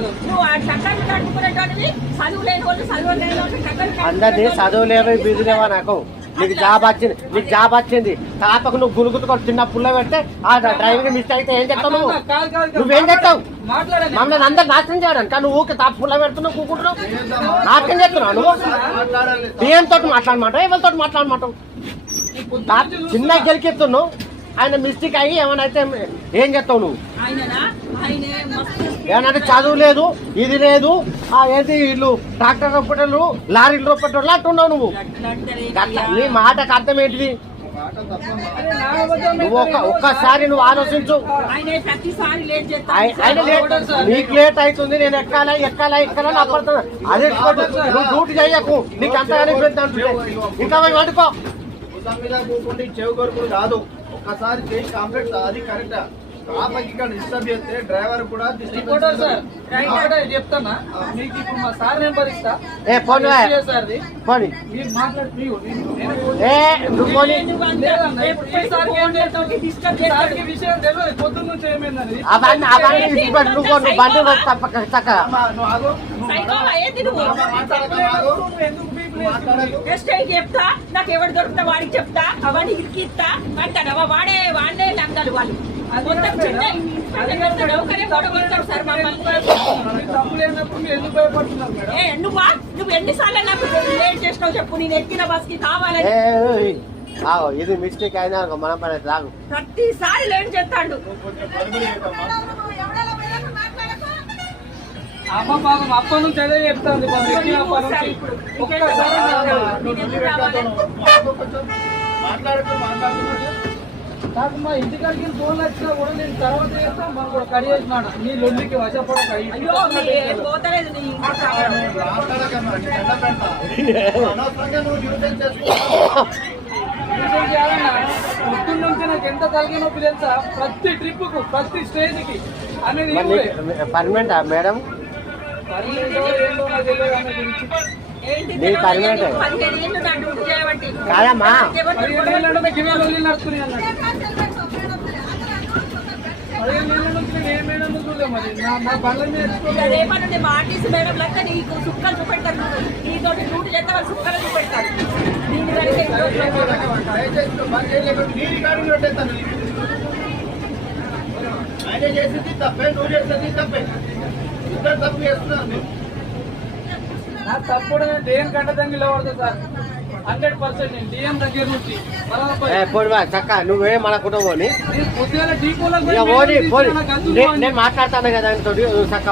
నువ్వు ఆ చక్కెరలు కట్టుకునేటోనివి చదువు లేని వాళ్ళు చదువు లేని వాళ్ళు చక్కెరలు అందరినీ కట్టుకునేటోనివి. చదువులేవో బిజీ లేవా నాకు? నీకు జాబ్ వచ్చింది నీకు జాబ్ వచ్చింది. తాపకు నువ్వు గులుగుతు చిన్న పుల్ల పెడితే ఆ డ్రైవింగ్ మిస్ అయితే ఏం చెప్తావు నువ్వు. నువ్వేం చెప్తావు మమ్మల్ని అందరు నాశనం చేయడానికి కానీ నువ్వు ఊరికే తాప పుల్ల పెడుతున్నావు కూకుంటున్నావు? నాశనం చేస్తున్నావు నువ్వు? బియ్యం తోటి మాట్లాడమాట ఎవరితో మాట్లాడమాట చిన్న గెలికెత్తున్నావు. ఆయన మిస్టేక్ అయ్యి ఏమైనా అయితే ఏం చెప్తావు నువ్వు? ఆయననా చదువు లేదు ఇది లేదు. ఏంటి వీళ్ళు ట్రాక్టర్ రొప్పటోళ్ళు లారీలు రొప్పటోళ్ళు అంటున్నావు నువ్వు. నీ మాటకు అర్థం ఏంటిది? నువ్వు ఒక్క ఒక్కసారి నువ్వు ఆలోచించు. నీకు లేట్ అవుతుంది నేను ఎక్కాలా ఎక్కాలా ఎక్కాలని అప్పడుతున్నా అదే నువ్వు డ్యూటీ చేయకు నీకు అంతగానే పెద్ద ఇంకా పోయి వండుకో. చెవు కొరుకుడు కాదు. ఒక్కసారి చేసి కంప్లీట్ అది కరెక్టా? ఇక్కడ డిస్టర్బ్ చేస్తే డ్రైవర్ కూడా రిపోర్టర్ సార్ డిస్టర్బ్ ఒకటే చెప్తానా మీకు ఇప్పుడు మా సార్ నెంబర్ ఇస్తా. ఏ ఫోన్ సార్ది పోనీ మీరు మాట్లాడి ఏ పోనీ? డిస్టర్బ్ సార్కి చేస్తాడు. విషయం తెలియదు. పొద్దున్న నుంచి ఏమైందని అవన్నీ అవన్నీ ఇచ్చిపెట్టు. నువ్వు నువ్వు బండి తప్పక నువ్వు ఆగు. నువ్వు ఎందుకు ఏం చెప్తా నాకు ఎవరు దొరుకుతా వాడికి చెప్తా అవన్నీ ఇరికిస్తా అంటాడు వాడే వాడే లంగాలు వాళ్ళు. మొత్తం చిన్న ఇన్స్పెక్టర్ ఒకరే సార్ మమ్మల్ని. నువ్వా నువ్వు ఎన్నిసార్లు నాకు లేట్ చేసినావు చెప్పు. నేను ఎక్కిన బస్కి కావాలని ఇది మిస్టేక్ అయినా మన ప్రతిసారి లేట్ చేస్తాడు. అమ్మ పాపం అప్ప నుంచి అదే? మాట్లాడుతూ మాట్లాడుతున్నాడు నాకు మా ఇంటికాడికి ఫోన్ వచ్చినా కూడా నేను తర్వాత చేస్తాను మనం కూడా కడి చేసినాడు నీ లొల్లికి పొద్దున్న నుంచి నాకు ఎంత తలకి నొప్పి తెలుసా? ప్రతి ట్రిప్కు ప్రతి స్టేజ్కి. అనేది పర్మనెంట్ మేడం నాకు తెలియదు ఆమె గురించి ఏంటి నీ పర్మనెంట్. పదిహేను ఏళ్ళు నా డ్యూటీ చేయబట్టి కాదమ్మా. ఎవరు పదిహేను ఏళ్ళ నుండి గివే లొల్లి నడుస్తున్నాయి అన్నాడు పదిహేను ఏళ్ళ నుంచి నేను ఏ మేడం చూడలేదు మరి నా నా బండ్ల మీద ఎత్తుకోలేదు. రేపటి మా ఆర్టీసీ మేడం లెక్క నీకు సుక్కలు చూపెడతారు నీతో డ్యూటీ చేస్తే వాళ్ళు సుక్కలు చూపెడతారు దీని కనుక ఈ రోజు దయచేసి నువ్వు బంద్ చేయలేకుండా నీ రికార్డింగ్ పెట్టేస్తాను ఆయన చేసింది తప్పే నువ్వు చేసింది తప్పే ఇద్దరు తప్పు చేస్తున్నారు. నా తప్పుడు నేను దేని కంట తంగి లేవడతా సార్. హండ్రెడ్ పర్సెంట్ నేను డిఎం దగ్గర నుంచి చక్క నువ్వే మన కుటుంబం నేను పొద్దున డీపోలో నేను మాట్లాడతాను కదా చక్క